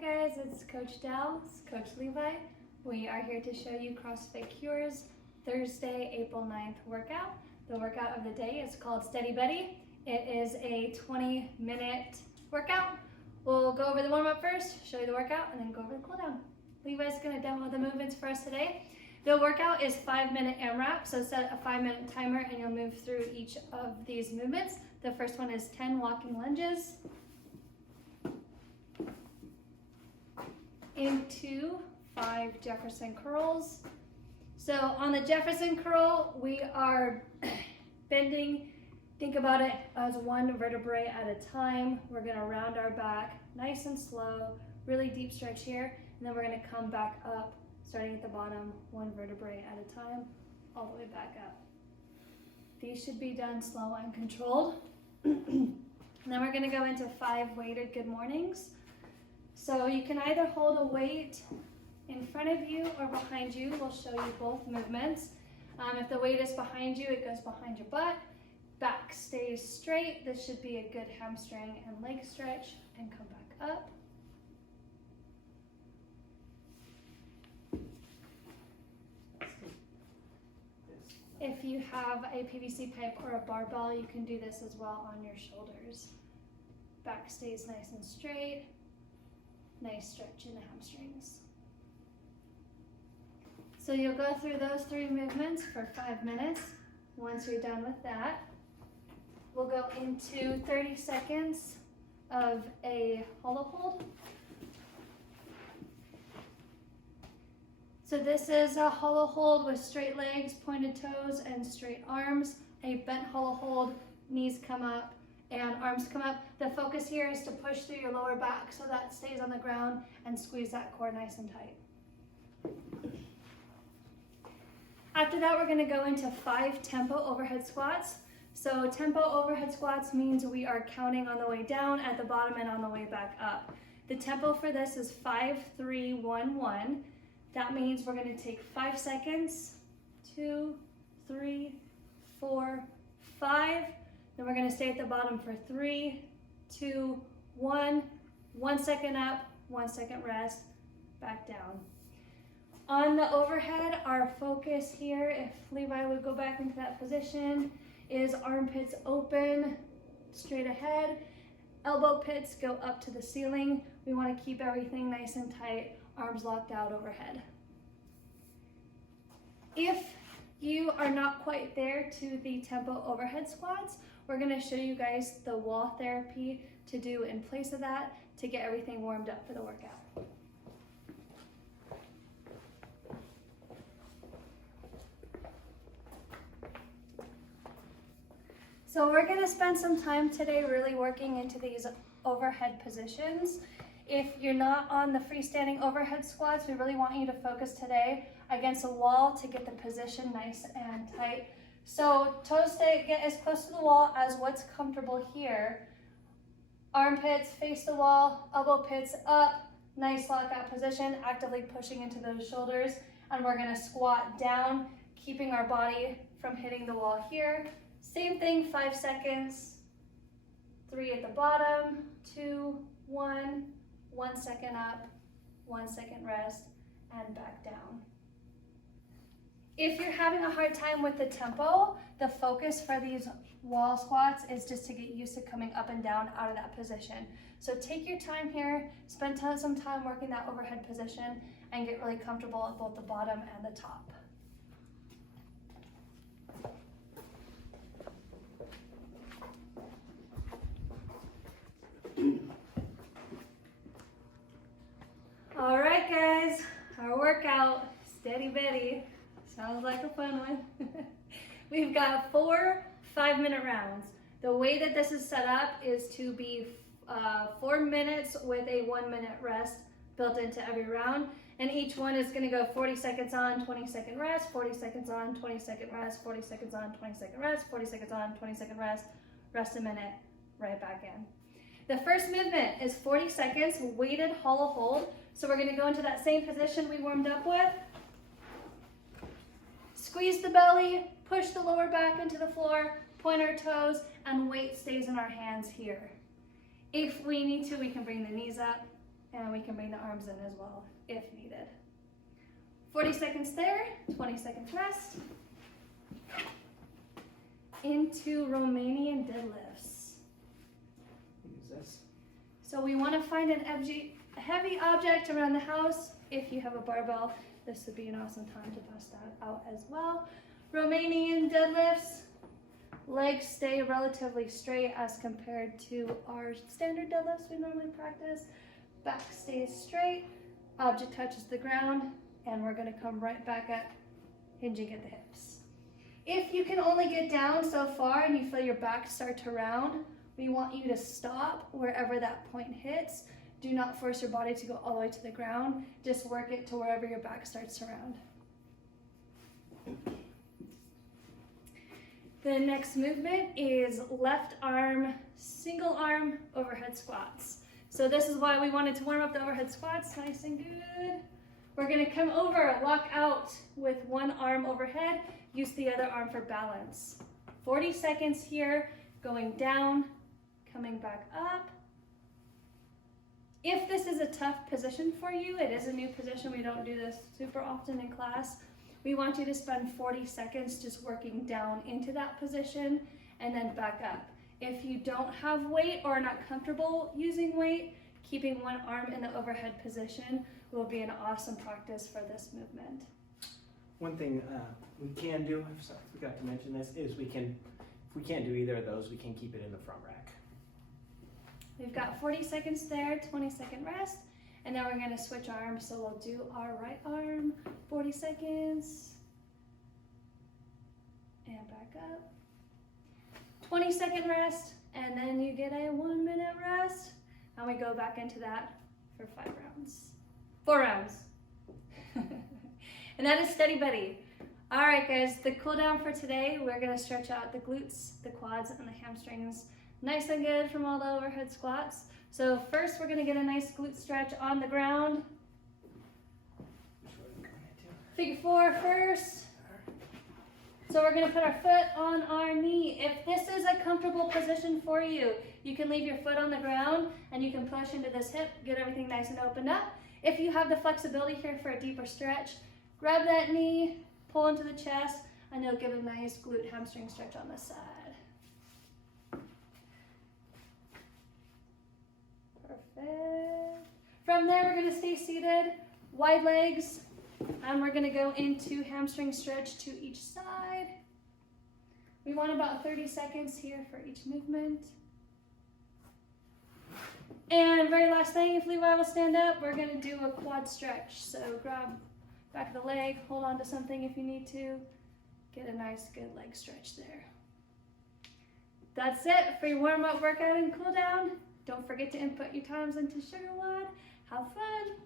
Hi guys, it's Coach Dell, it's Coach Levi. We are here to show you CrossFit Cure's Thursday, April 9th workout. The workout of the day is called Steady Betty. It is a 20-minute workout. We'll go over the warm-up first, show you the workout, and then go over the cooldown. Levi's gonna demo the movements for us today. The workout is 5-minute AMRAP, so set a 5-minute timer and you'll move through each of these movements. The first one is 10 walking lunges into 5 Jefferson curls. So on the Jefferson curl, we are bending, think about it as one vertebrae at a time. We're gonna round our back nice and slow, really deep stretch here, and then we're gonna come back up, starting at the bottom, one vertebrae at a time, all the way back up. These should be done slow and controlled. And then we're gonna go into 5 weighted good mornings. So you can either hold a weight in front of you or behind you. We'll show you both movements. If the weight is behind you, it goes behind your butt. Back stays straight. This should be a good hamstring and leg stretch, and come back up. If you have a PVC pipe or a barbell, you can do this as well on your shoulders. Back stays nice and straight. Nice stretch in the hamstrings. So you'll go through those 3 movements for 5 minutes. Once you're done with that, we'll go into 30 seconds of a hollow hold. So this is a hollow hold with straight legs, pointed toes, and straight arms. A bent hollow hold, knees come up and arms come up. The focus here is to push through your lower back so that stays on the ground and squeeze that core nice and tight. After that, we're gonna go into 5 tempo overhead squats. So tempo overhead squats means we are counting on the way down, at the bottom, and on the way back up. The tempo for this is 5, 3, 1, 1. That means we're gonna take 5 seconds, 2, 3, 4, 5. Then we're gonna stay at the bottom for 3, 2, 1. 1 second up, 1 second rest, back down. On the overhead, our focus here, if Levi would go back into that position, is armpits open, straight ahead. Elbow pits go up to the ceiling. We wanna keep everything nice and tight, arms locked out overhead. If you are not quite there to the tempo overhead squats, we're gonna show you guys the wall therapy to do in place of that to get everything warmed up for the workout. So we're gonna spend some time today really working into these overhead positions. If you're not on the freestanding overhead squats, we really want you to focus today against a wall to get the position nice and tight. So toes get as close to the wall as what's comfortable here. Armpits face the wall, elbow pits up, nice lockout position, actively pushing into those shoulders. And we're gonna squat down, keeping our body from hitting the wall here. Same thing, 5 seconds, 3 at the bottom, 2, 1, 1 second up, 1 second rest, and back down. If you're having a hard time with the tempo, the focus for these wall squats is just to get used to coming up and down out of that position. So take your time here, spend some time working that overhead position, and get really comfortable at both the bottom and the top. All right, guys, our workout, Steady Betty. Sounds like a fun one. We've got 4 5-minute rounds. The way that this is set up is to be 4 minutes with a 1-minute rest built into every round. And each one is gonna go 40 seconds on, 20 second rest, 40 seconds on, 20 second rest, 40 seconds on, 20 second rest, 40 seconds on, 20 second rest a minute, right back in. The first movement is 40 seconds, weighted hollow hold. So we're gonna go into that same position we warmed up with. Squeeze the belly, push the lower back into the floor, point our toes, and weight stays in our hands here. If we need to, we can bring the knees up, And we can bring the arms in as well if needed. 40 seconds there, 20 seconds rest. Into Romanian deadlifts. Use this. So we want to find a heavy object around the house. If you have a barbell, this would be an awesome time to bust that out as well. Romanian deadlifts. Legs stay relatively straight as compared to our standard deadlifts we normally practice. Back stays straight, object touches the ground, and we're gonna come right back up, hinging at the hips. If you can only get down so far and you feel your back start to round, we want you to stop wherever that point hits. Do not force your body to go all the way to the ground. Just work it to wherever your back starts to round. The next movement is left arm, single arm overhead squats. So this is why we wanted to warm up the overhead squats, nice and good. We're gonna come over, lock out with one arm overhead, use the other arm for balance. 40 seconds here, going down, coming back up. If this is a tough position for you, it is a new position, we don't do this super often in class, we want you to spend 40 seconds just working down into that position and then back up. If you don't have weight or are not comfortable using weight, keeping one arm in the overhead position will be an awesome practice for this movement. One thing we can do, I forgot to mention this, is if we can't do either of those, we can keep it in the front rack. We've got 40 seconds there, 20-second rest, and then we're gonna switch arms. So we'll do our right arm, 40 seconds, and back up. 20-second rest, and then you get a 1-minute rest, and we go back into that for 4 rounds. And that is Steady Buddy. All right, guys, the cool down for today, we're gonna stretch out the glutes, the quads, and the hamstrings nice and good from all the overhead squats. So first, we're gonna get a nice glute stretch on the ground. Figure 4 first. So we're gonna put our foot on our knee. If this is a comfortable position for you, you can leave your foot on the ground and you can push into this hip, get everything nice and opened up. If you have the flexibility here for a deeper stretch, grab that knee, pull into the chest, and you'll get a nice glute hamstring stretch on this side. Perfect. From there, we're gonna stay seated, wide legs, and we're gonna go into hamstring stretch to each side. We want about 30 seconds here for each movement. And very last thing, if Levi will stand up, we're gonna do a quad stretch. So grab back of the leg, hold on to something if you need to. Get a nice good leg stretch there. That's it for your warm-up workout and cool down. Don't forget to input your times into SugarWOD. Have fun.